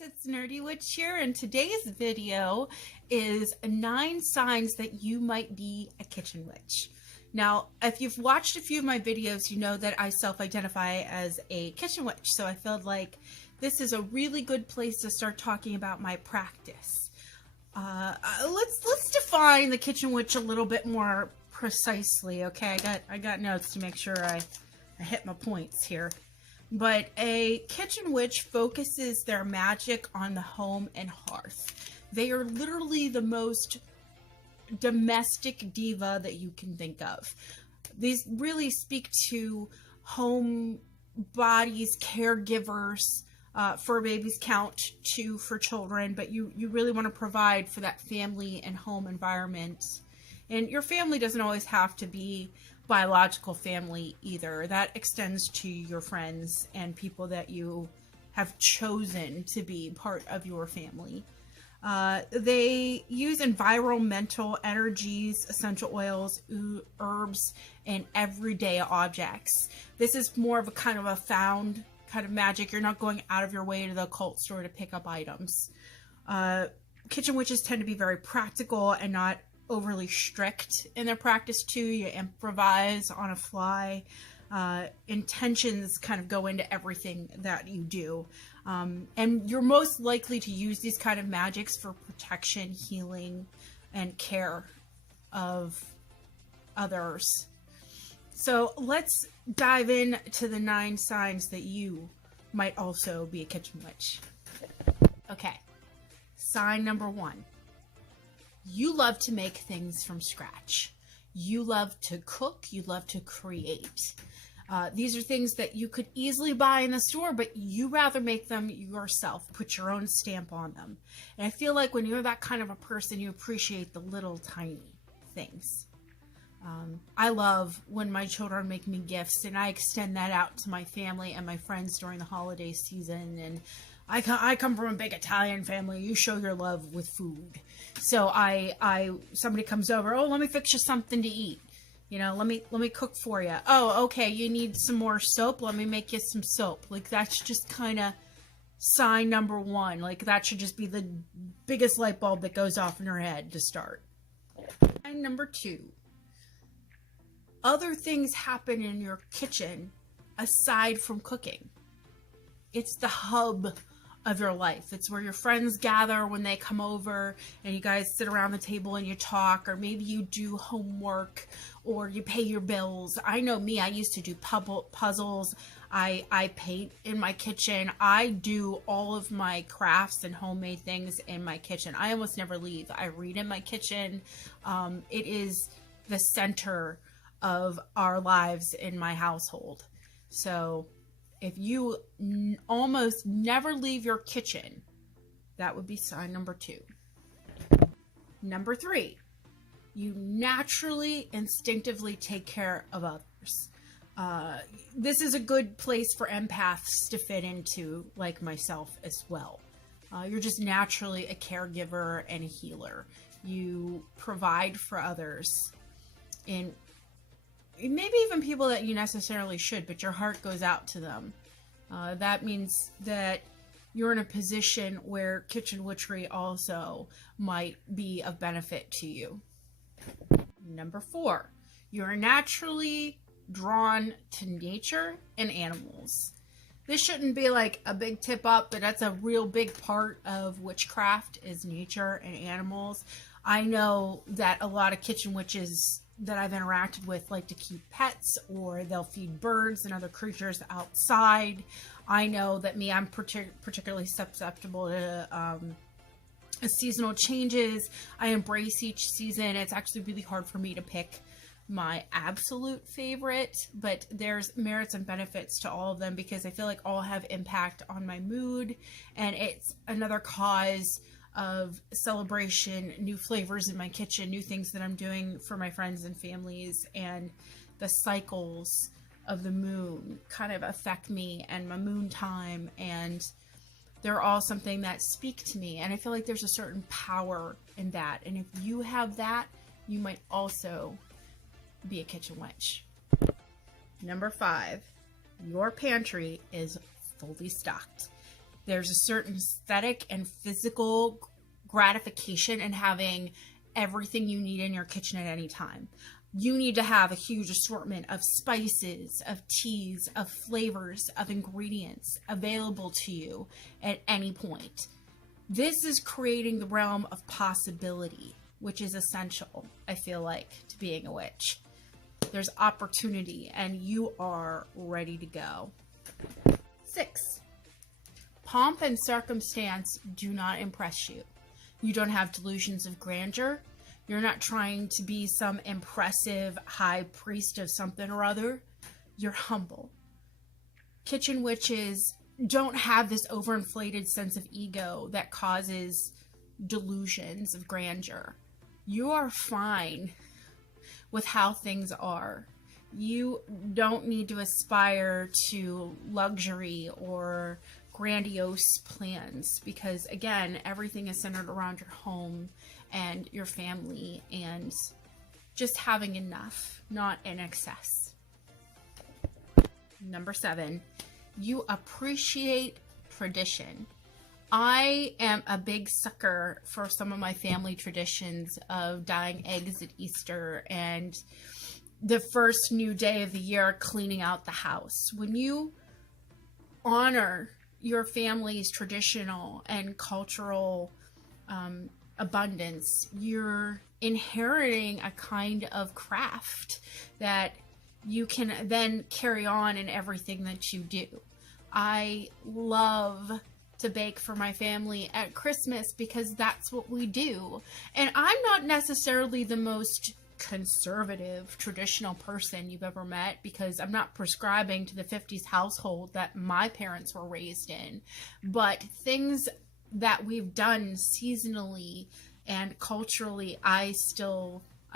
It's Nerdy Witch here, and today's video is 9 signs that you might be a kitchen witch. Now, if you've watched a few of my videos, you know that I self-identify as a kitchen witch, so I felt like this is a really good place to start talking about my practice. Let's define the kitchen witch a little bit more precisely, okay? I got notes to make sure I hit my points here. But a kitchen witch focuses their magic on the home and hearth. They are literally the most domestic diva that you can think of. These really speak to home bodies, caregivers, for babies count 2 for children, but you really want to provide for that family and home environment. And your family doesn't always have to be biological family either. That extends to your friends and people that you have chosen to be part of your family. They use environmental energies, essential oils, herbs, and everyday objects. This is more of a kind of a found kind of magic. You're not going out of your way to the occult store to pick up items. Kitchen witches tend to be very practical and not overly strict in their practice too. You improvise on a fly. Intentions kind of go into everything that you do. And you're most likely to use these kind of magics for protection, healing, and care of others. So let's dive into the 9 signs that you might also be a kitchen witch. Okay, sign number 1. You love to make things from scratch. You love to cook. You love to create. These are things that you could easily buy in the store, but you rather make them yourself, put your own stamp on them. And I feel like when you're that kind of a person, you appreciate the little tiny things. I love when my children make me gifts, and I extend that out to my family and my friends during the holiday season. And I come from a big Italian family. You show your love with food. So somebody comes over, oh, let me fix you something to eat. You know, let me cook for you. Oh, okay, you need some more soap? Let me make you some soap. Like, that's just kind of sign number 1. Like, that should just be the biggest light bulb that goes off in her head to start. Sign number 2. Other things happen in your kitchen aside from cooking. It's the hub of your life. It's where your friends gather when they come over and you guys sit around the table and you talk, or maybe you do homework or you pay your bills. I know me, I used to do puzzles. I paint in my kitchen. I do all of my crafts and homemade things in my kitchen. I almost never leave. I read in my kitchen. It is the center of our lives in my household. So if you almost never leave your kitchen, that would be sign number 2. Number 3, you naturally, instinctively take care of others. This is a good place for empaths to fit into, like myself as well. You're just naturally a caregiver and a healer. You provide for others, in maybe even people that you necessarily should, but your heart goes out to them. That means that you're in a position where kitchen witchery also might be of benefit to you. Number 4, you're naturally drawn to nature and animals. This shouldn't be like a big tip up, but that's a real big part of witchcraft is nature and animals. I know that a lot of kitchen witches that I've interacted with like to keep pets, or they'll feed birds and other creatures outside. I know that I'm particularly susceptible to seasonal changes. I embrace each season. It's actually really hard for me to pick my absolute favorite, but there's merits and benefits to all of them because I feel like all have impact on my mood, and it's another cause of celebration, new flavors in my kitchen, new things that I'm doing for my friends and families, and the cycles of the moon kind of affect me and my moon time, and they're all something that speak to me, and I feel like there's a certain power in that, and if you have that, you might also be a kitchen witch. Number 5, your pantry is fully stocked. There's a certain aesthetic and physical gratification in having everything you need in your kitchen at any time. You need to have a huge assortment of spices, of teas, of flavors, of ingredients available to you at any point. This is creating the realm of possibility, which is essential, I feel like, to being a witch. There's opportunity, and you are ready to go. 6. Pomp and circumstance do not impress you. You don't have delusions of grandeur. You're not trying to be some impressive high priest of something or other. You're humble. Kitchen witches don't have this overinflated sense of ego that causes delusions of grandeur. You are fine with how things are. You don't need to aspire to luxury or grandiose plans because, again, everything is centered around your home and your family and just having enough, not in excess. Number 7, you appreciate tradition. I am a big sucker for some of my family traditions of dyeing eggs at Easter and the first new day of the year cleaning out the house. When you honor your family's traditional and cultural abundance, you're inheriting a kind of craft that you can then carry on in everything that you do. I love to bake for my family at Christmas because that's what we do. And I'm not necessarily the most conservative, traditional person you've ever met because I'm not prescribing to the 50s household that my parents were raised in. But things that we've done seasonally and culturally, I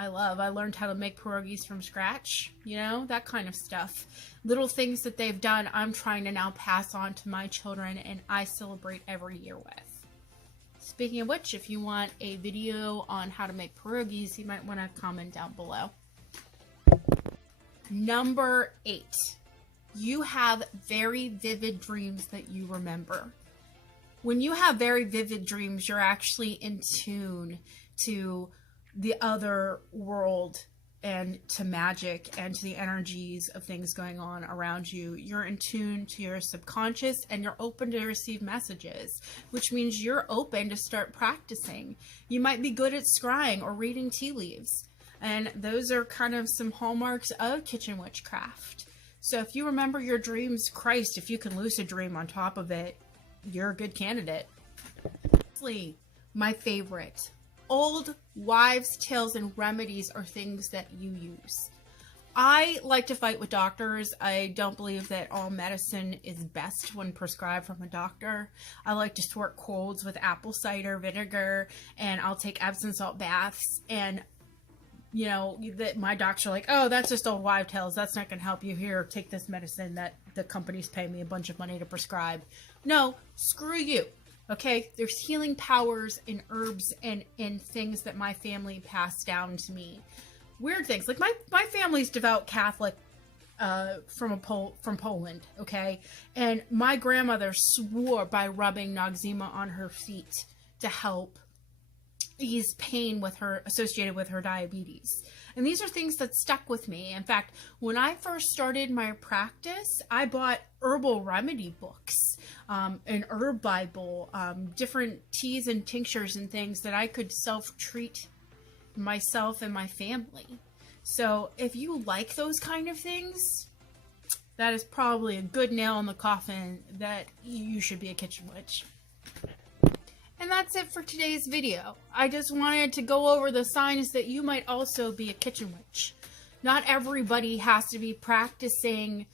love. I learned how to make pierogies from scratch, that kind of stuff. Little things that they've done, I'm trying to now pass on to my children, and I celebrate every year with. Speaking of which, if you want a video on how to make pierogies, you might want to comment down below. Number 8, you have very vivid dreams that you remember. When you have very vivid dreams, you're actually in tune to the other world and to magic and to the energies of things going on around you. You're in tune to your subconscious and you're open to receive messages, which means you're open to start practicing. You might be good at scrying or reading tea leaves. And those are kind of some hallmarks of kitchen witchcraft. So if you remember your dreams, Christ, if you can lucid dream on top of it, you're a good candidate. Lastly, my favorite. Old wives' tales and remedies are things that you use. I like to fight with doctors. I don't believe that all medicine is best when prescribed from a doctor. I like to sort colds with apple cider vinegar, and I'll take Epsom salt baths. And, my doctor like, oh, that's just old wives' tales. That's not going to help you. Here, take this medicine that the companies pay me a bunch of money to prescribe. No, screw you. Okay, there's healing powers in herbs and in things that my family passed down to me. Weird things. Like my family's devout Catholic from Poland, okay? And my grandmother swore by rubbing Noxzema on her feet to help ease pain associated with her diabetes. And these are things that stuck with me. In fact, when I first started my practice, I bought herbal remedy books, an herb Bible, different teas and tinctures and things that I could self-treat myself and my family. So if you like those kind of things, that is probably a good nail in the coffin that you should be a kitchen witch. And that's it for today's video. I just wanted to go over the signs that you might also be a kitchen witch. Not everybody has to be practicing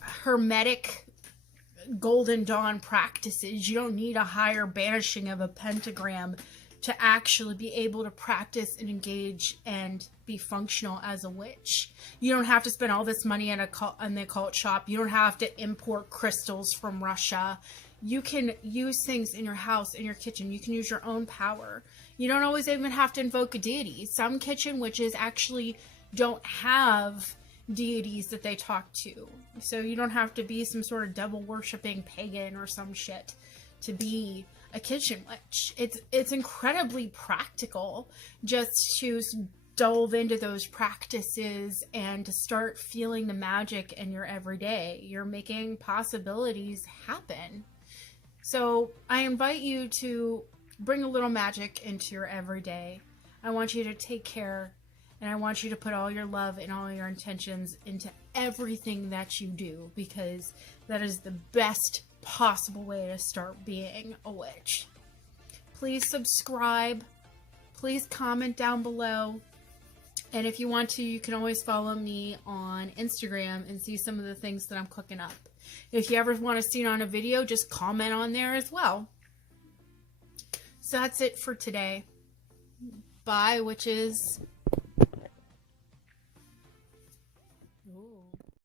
hermetic Golden Dawn practices. You don't need a higher banishing of a pentagram to actually be able to practice and engage and be functional as a witch. You don't have to spend all this money in the occult shop. You don't have to import crystals from Russia. You can use things in your house, in your kitchen. You can use your own power. You don't always even have to invoke a deity. Some kitchen witches actually don't have deities that they talk to. So you don't have to be some sort of devil worshipping pagan or some shit to be a kitchen witch. It's incredibly practical just to delve into those practices and to start feeling the magic in your everyday. You're making possibilities happen. So I invite you to bring a little magic into your everyday. I want you to take care, and I want you to put all your love and all your intentions into everything that you do, because that is the best possible way to start being a witch. Please subscribe. Please comment down below. And if you want to, you can always follow me on Instagram and see some of the things that I'm cooking up. If you ever want to see it on a video, just comment on there as well. So that's it for today. Bye, witches.